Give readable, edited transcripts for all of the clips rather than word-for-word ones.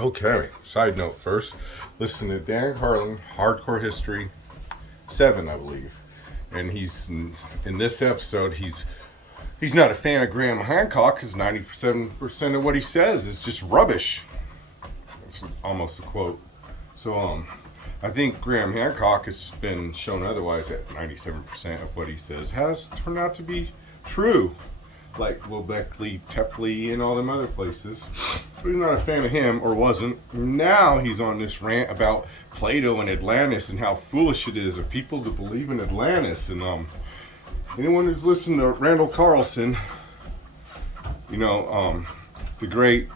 Okay, side note first. Listen to Dan Carlin, Hardcore History 7, I believe. And he's in this episode, he's not a fan of Graham Hancock because 97% of what he says is just rubbish. That's almost a quote. So I think Graham Hancock has been shown otherwise, that 97% of what he says has turned out to be true. Like Wilbeckley, Tepley, and all them other places. But he's not a fan of him, or wasn't. Now he's on this rant about Plato and Atlantis and how foolish it is of people to believe in Atlantis. And anyone who's listened to Randall Carlson, the great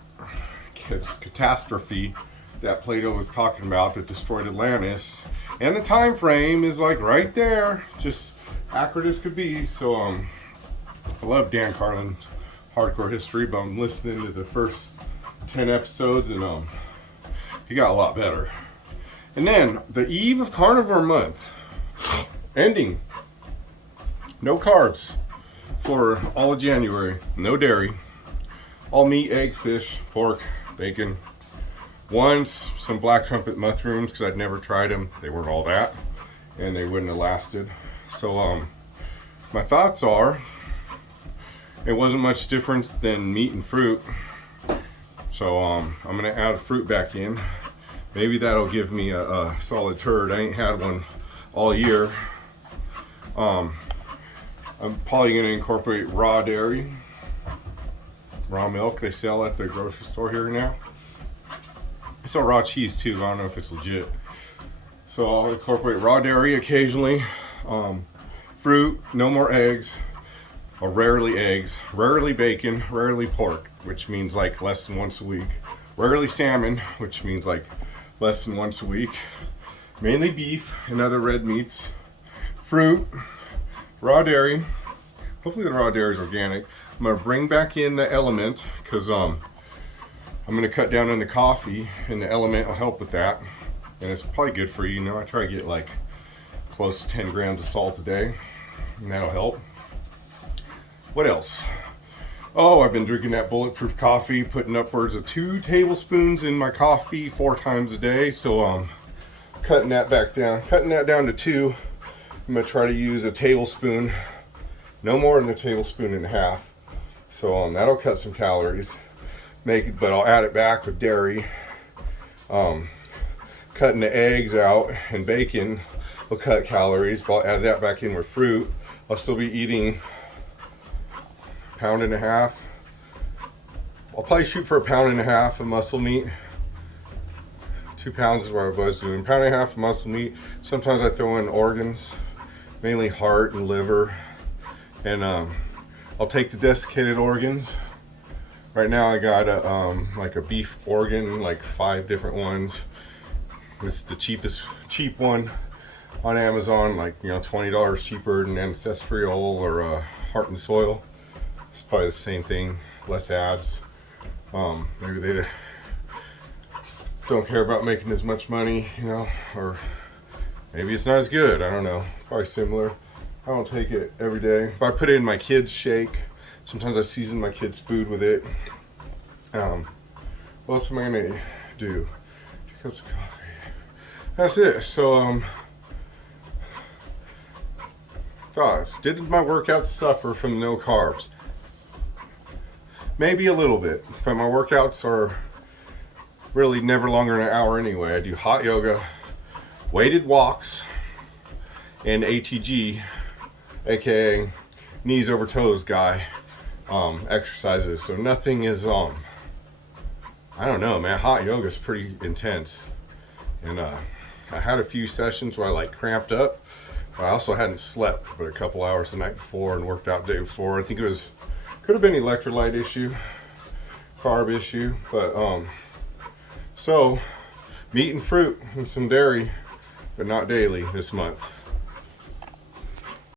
catastrophe that Plato was talking about that destroyed Atlantis, and the time frame is like right there, just accurate as could be. So I love Dan Carlin's Hardcore History, but I'm listening to the first 10 episodes and he got a lot better. And then the eve of Carnivore Month ending, no carbs for all of January, no dairy, all meat, eggs, fish, pork, bacon. Once some black trumpet mushrooms because I'd never tried them. They weren't all that, and they wouldn't have lasted. So my thoughts are, it wasn't much different than meat and fruit. So I'm gonna add fruit back in. Maybe that'll give me a solid turd. I ain't had one all year. I'm probably gonna incorporate raw dairy, raw milk they sell at the grocery store here now. I sell raw cheese too, I don't know if it's legit. So I'll incorporate raw dairy occasionally. Fruit, no more eggs, or rarely eggs, rarely bacon, rarely pork, which means like less than once a week. Rarely salmon, which means like less than once a week. Mainly beef and other red meats. Fruit, raw dairy. Hopefully the raw dairy is organic. I'm gonna bring back in the element because I'm gonna cut down on the coffee, and the element will help with that. And it's probably good for you. I try to get like close to 10 grams of salt a day, and that'll help. What else? Oh, I've been drinking that bulletproof coffee, putting upwards of 2 tablespoons in my coffee 4 times a day. So cutting that down to 2. I'm gonna try to use a tablespoon, no more than a tablespoon and a half. So that'll cut some calories. But I'll add it back with dairy. Cutting the eggs out and bacon will cut calories, but I'll add that back in with fruit. I'll still be eating 1.5 pounds. I'll probably shoot for 1.5 pounds of muscle meat. 2 pounds is what I was doing. 1.5 pounds of muscle meat. Sometimes I throw in organs, mainly heart and liver. And I'll take the desiccated organs. Right now I got like a beef organ, like 5 different ones. It's the cheap one on Amazon, like $20 cheaper than ancestral or heart and soil. It's probably the same thing, less ads. Maybe they don't care about making as much money, or maybe it's not as good. I don't know. Probably similar. I don't take it every day. But I put it in my kids' shake. Sometimes I season my kids' food with it. What else am I gonna do? 2 cups of coffee. That's it. So thoughts. Did my workout suffer from no carbs? Maybe a little bit, but my workouts are really never longer than an hour anyway. I do hot yoga, weighted walks, and ATG, aka knees over toes guy, exercises. So nothing is I don't know, man. Hot yoga is pretty intense, and I had a few sessions where I like cramped up. I also hadn't slept but a couple hours the night before and worked out the day before. I think could have been electrolyte issue, carb issue, but so meat and fruit and some dairy, but not daily this month.